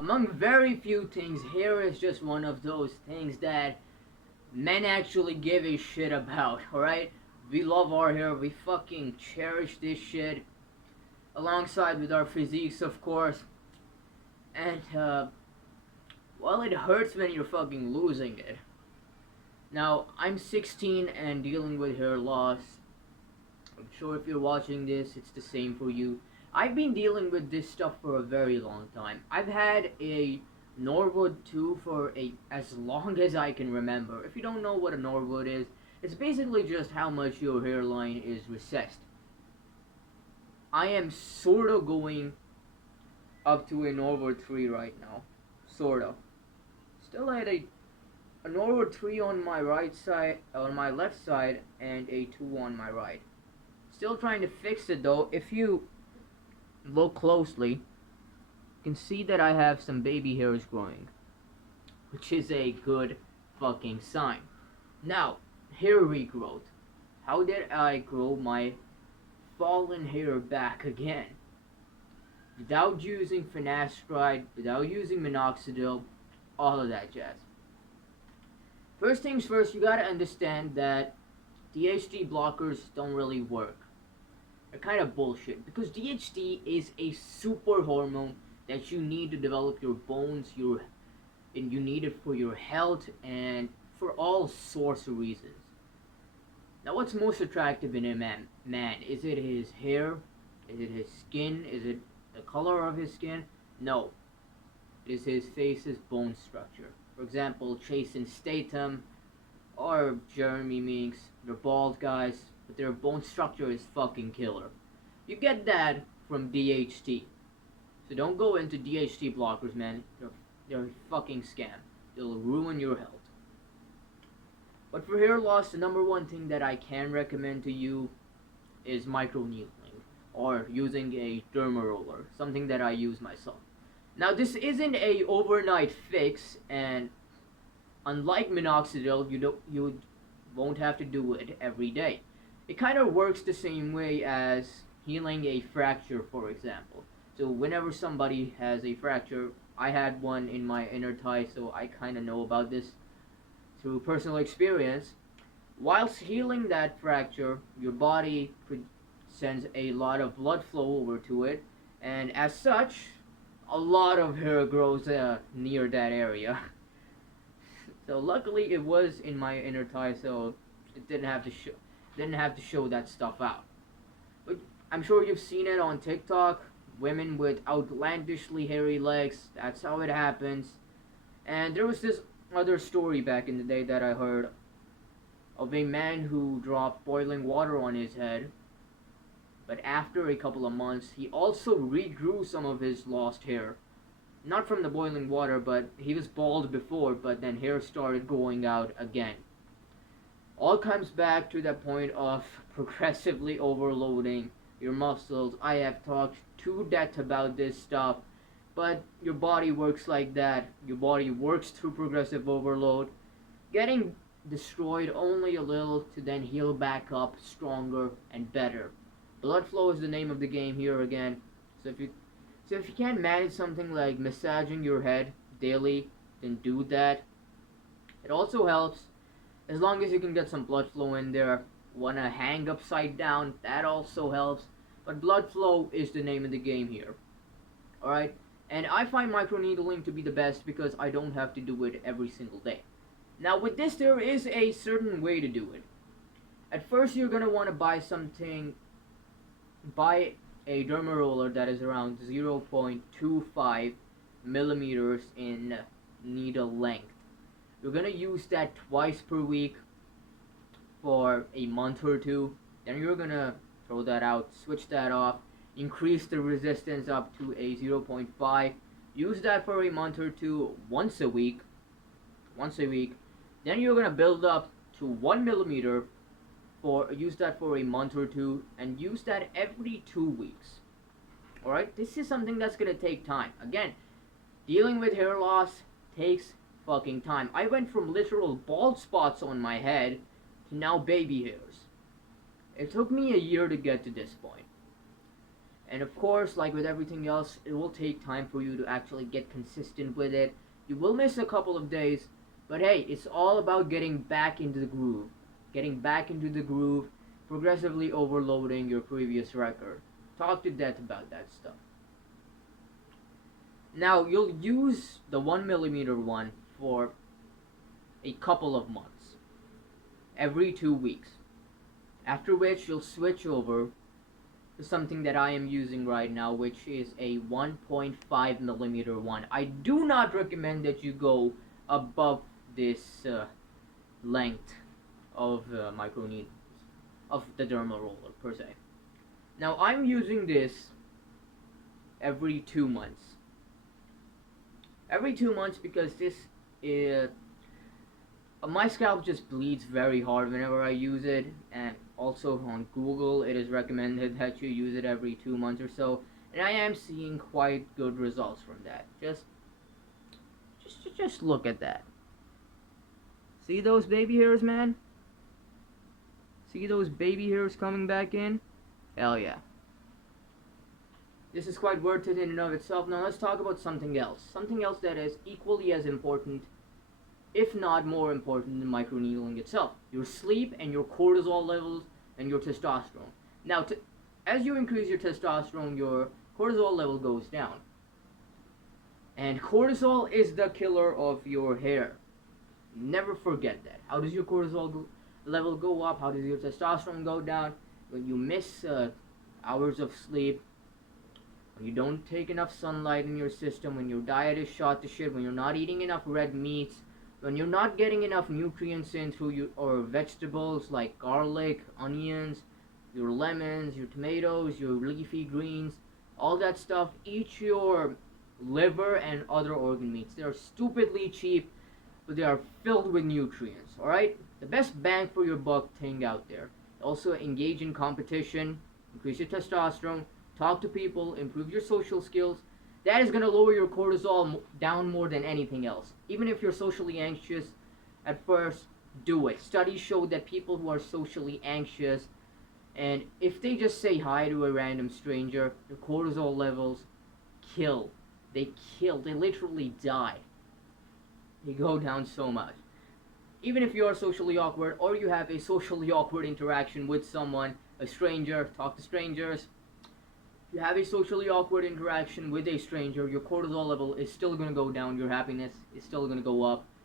Among very few things, hair is just one of those things that men actually give a shit about, alright? We love our hair, we fucking cherish this shit, alongside with our physiques, of course. And, well, it hurts when you're fucking losing it. Now, I'm 16 and dealing with hair loss. I'm sure if you're watching this, it's the same for you. I've been dealing with this stuff for a very long time. I've had a Norwood 2 for as long as I can remember. If you don't know what a Norwood is, it's basically just how much your hairline is recessed. I am sort of going up to a Norwood 3 right now. Sort of. Still at a Norwood 3 on my right side, on my left side, and a 2 on my right. Still trying to fix it though. If you look closely, you can see that I have some baby hairs growing, which is a good fucking sign. Now, hair regrowth. How did I grow my fallen hair back again? Without using finasteride, without using minoxidil, all of that jazz. First things first, you gotta understand that DHT blockers don't really work. They're kind of bullshit because DHT is a super hormone that you need to develop your bones, and you need it for your health and for all sorts of reasons. Now, what's most attractive in a man? Is it his hair? Is it his skin? Is it the color of his skin? No. It is his face's bone structure. For example, Jason Statham or Jeremy Meeks. They're bald guys, but their bone structure is fucking killer. You get that from DHT. So don't go into DHT blockers, man. They're a fucking scam. They'll ruin your health. But for hair loss, the number one thing that I can recommend to you is microneedling or using a derma roller, something that I use myself. Now, this isn't a overnight fix, and unlike minoxidil, you won't have to do it every day. It kind of works the same way as healing a fracture, for example. So whenever somebody has a fracture, I had one in my inner thigh, so I kind of know about this through personal experience. Whilst healing that fracture, your body sends a lot of blood flow over to it, and as such, a lot of hair grows near that area. So luckily, it was in my inner thigh, so it didn't have to show that stuff out. But I'm sure you've seen it on TikTok. Women with outlandishly hairy legs. That's how it happens. And there was this other story back in the day that I heard of a man who dropped boiling water on his head. But after a couple of months, he also regrew some of his lost hair. Not from the boiling water, but he was bald before, but then hair started growing out again. All comes back to the point of progressively overloading your muscles. I have talked to death about this stuff, but your body works like that. Your body works through progressive overload, getting destroyed only a little to then heal back up stronger and better. Blood flow is the name of the game here again. So if you can't manage something like massaging your head daily, then do that. It also helps as long as you can get some blood flow in there. Wanna hang upside down, that also helps. But blood flow is the name of the game here. Alright? And I find microneedling to be the best because I don't have to do it every single day. Now with this, there is a certain way to do it. At first, you're gonna want to buy a derma roller that is around 0.25 millimeters in needle length. You're gonna use that twice per week for a month or two. Then you're gonna throw that out, switch that off, increase the resistance up to a 0.5. Use that for a month or two, once a week. Then you're gonna build up to 1 millimeter use that for a month or two, and use that every 2 weeks. Alright, this is something that's gonna take time. Again, dealing with hair loss takes fucking time. I went from literal bald spots on my head to now baby hairs. It took me a year to get to this point. And of course, like with everything else, it will take time for you to actually get consistent with it. You will miss a couple of days, but hey, it's all about getting back into the groove. Getting back into the groove, progressively overloading your previous record. Talk to death about that stuff. Now, you'll use the 1 millimeter one for a couple of months, every 2 weeks. After which, you'll switch over to something that I am using right now, which is a 1.5 millimeter one. I do not recommend that you go above this length of microneedles, of the dermal roller per se. Now, I'm using this every 2 months. Every 2 months because this is my scalp just bleeds very hard whenever I use it, and also on Google it is recommended that you use it every 2 months or so, and I am seeing quite good results from that. Just look at that. See those baby hairs, man? See those baby hairs coming back in? Hell yeah. This is quite worth it in and of itself. Now let's talk about something else. Something else that is equally as important, if not more important than microneedling itself. Your sleep and your cortisol levels and your testosterone. Now, as you increase your testosterone, your cortisol level goes down. And cortisol is the killer of your hair. Never forget that. How does your cortisol level go up? How does your testosterone go down? When you miss hours of sleep, when you don't take enough sunlight in your system, when your diet is shot to shit, when you're not eating enough red meats, when you're not getting enough nutrients in through or vegetables like garlic, onions, your lemons, your tomatoes, your leafy greens, all that stuff, eat your liver and other organ meats. They are stupidly cheap, but they are filled with nutrients, alright? The best bang for your buck thing out there. Also engage in competition, increase your testosterone, talk to people, improve your social skills. That is going to lower your cortisol down more than anything else. Even if you're socially anxious at first, do it. Studies show that people who are socially anxious, and if they just say hi to a random stranger, their cortisol levels kill. They literally die. They go down so much. Even if you are socially awkward, or you have a socially awkward interaction with someone, a stranger, talk to strangers. If you have a socially awkward interaction with a stranger, your cortisol level is still going to go down, your happiness is still going to go up.